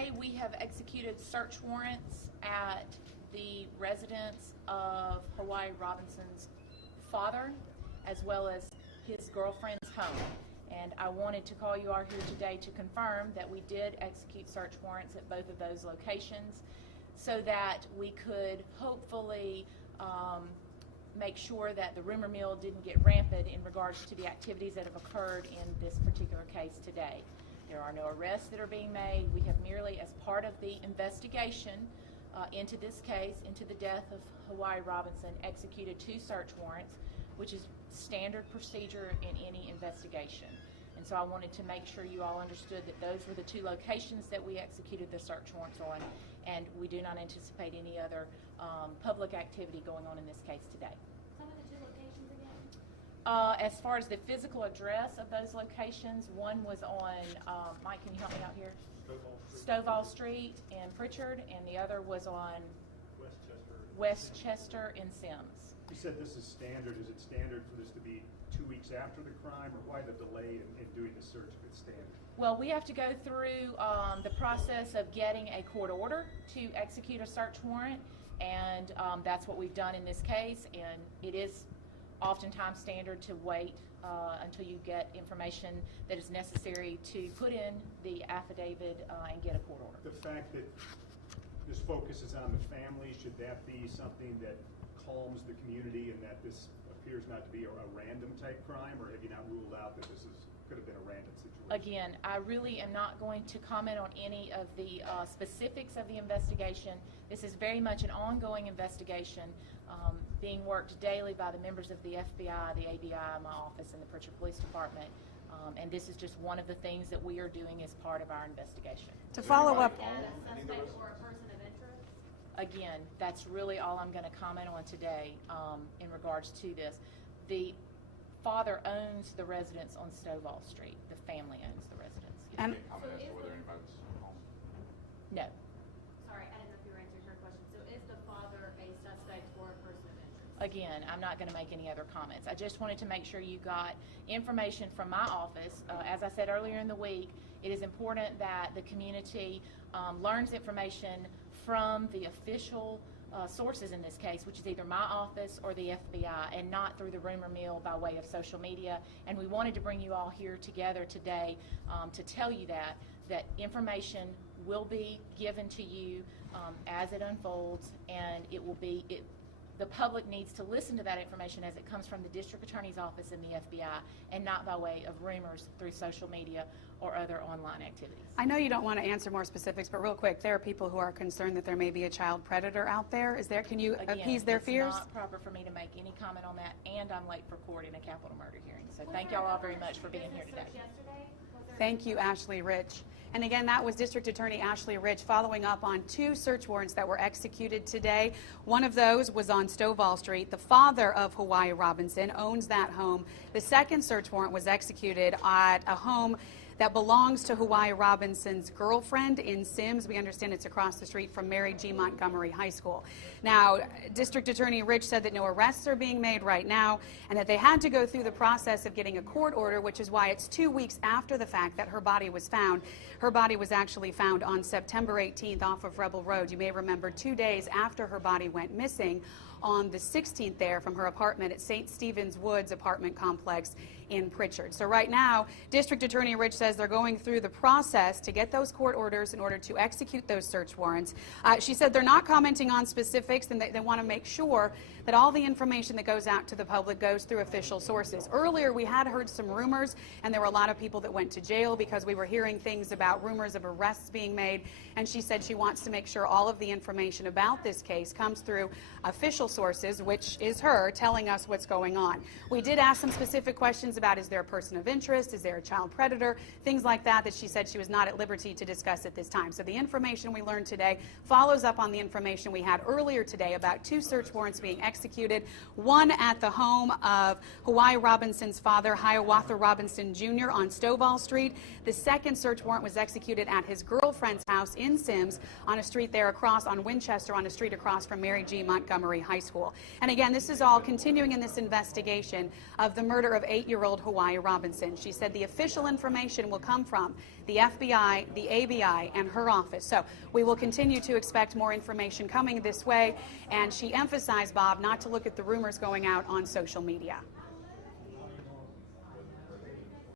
Today we have executed search warrants at the residence of Hawaii Robinson's father as well as his girlfriend's home. And I wanted to call you all here today to confirm that we did execute search warrants at both of those locations so that we could hopefully make sure that the rumor mill didn't get rampant in regards to the activities that have occurred in this particular case today. There are no arrests that are being made. We have merely, as part of the investigation into this case, into the death of Hawaii Robinson, executed 2 search warrants, which is standard procedure in any investigation. And so I wanted to make sure you all understood that those were the 2 locations that we executed the search warrants on, and we do not anticipate any other public activity going on in this case today. Some of the 2 locations again? As far as the physical address of those locations, one was on, Mike, can you help me out here? Stovall Street in Pritchard, and the other was on Westchester in Sims. You said this is standard. Is it standard for this to be 2 weeks after the crime, or why the delay in doing the search if it's standard? Well, we have to go through the process of getting a court order to execute a search warrant, and that's what we've done in this case, and it is oftentimes standard to wait until you get information that is necessary to put in the affidavit and get a court order. The fact that this focuses on the family, should that be something that calms the community and that this appears not to be a random type crime, or have you not ruled out that this could have been a random situation? Again, I really am not going to comment on any of the specifics of the investigation. This is very much an ongoing investigation being worked daily by the members of the FBI, the ABI, my office, and the Pritchard Police Department. And this is just one of the things that we are doing as part of our investigation. To follow up, And a suspect or a person of interest? Again, that's really all I'm going to comment on today in regards to this. The father owns the residence on Stovall Street. The family owns the residence. and No. Sorry, I didn't know if you were answering her question. So is the father a suspect or a person of interest? Again, I'm not going to make any other comments. I just wanted to make sure you got information from my office. As I said earlier in the week, it is important that the community learns information from the official sources in this case, which is either my office or the FBI, and not through the rumor mill by way of social media. And we wanted to bring you all here together today to tell you that information will be given to you as it unfolds, and it will be the public needs to listen to that information as it comes from the district attorney's office and the FBI, and not by way of rumors through social media or other online activities. I know you don't want to answer more specifics, but real quick, there are people who are concerned that there may be a child predator out there. Can you appease their fears? It's not proper for me to make any comment on that, and I'm late for court in a capital murder hearing. So thank y'all all very much for being here today. Thank you, Ashley Rich. And again, that was District Attorney Ashley Rich following up on 2 search warrants that were executed today. One of those was on Stovall Street. The father of Hawaii Robinson owns that home. The second search warrant was executed at a home that belongs to Hawaii Robinson's girlfriend in Sims. We understand it's across the street from Mary G. Montgomery High School. Now, District Attorney Rich said that no arrests are being made right now, and that they had to go through the process of getting a court order, which is why it's 2 weeks after the fact that her body was found. Her body was actually found on September 18th off of Rebel Road. You may remember 2 days after her body went missing, on the 16th there from her apartment at St. Stephen's Woods apartment complex in Pritchard. So right now, District Attorney Rich says they're going through the process to get those court orders in order to execute those search warrants. She said they're not commenting on specifics, and they want to make sure that all the information that goes out to the public goes through official sources. Earlier, we had heard some rumors, and there were a lot of people that went to jail because we were hearing things about rumors of arrests being made, and she said she wants to make sure all of the information about this case comes through official sources, which is her telling us what's going on. We did ask some specific questions about, is there a person of interest, is there a child predator, things like that she said she was not at liberty to discuss at this time. So the information we learned today follows up on the information we had earlier today about 2 search warrants being executed, one at the home of Hawaii Robinson's father, Hiawatha Robinson Jr. on Stovall Street. The second search warrant was executed at his girlfriend's house in Sims on a street there across on Winchester, on a street across from Mary G. Montgomery High School. And again, this is all continuing in this investigation of the murder of 8-year-old 14-year-old Hawaii Robinson. She said the official information will come from the FBI, the ABI, and her office. So we will continue to expect more information coming this way. And she emphasized, Bob, not to look at the rumors going out on social media.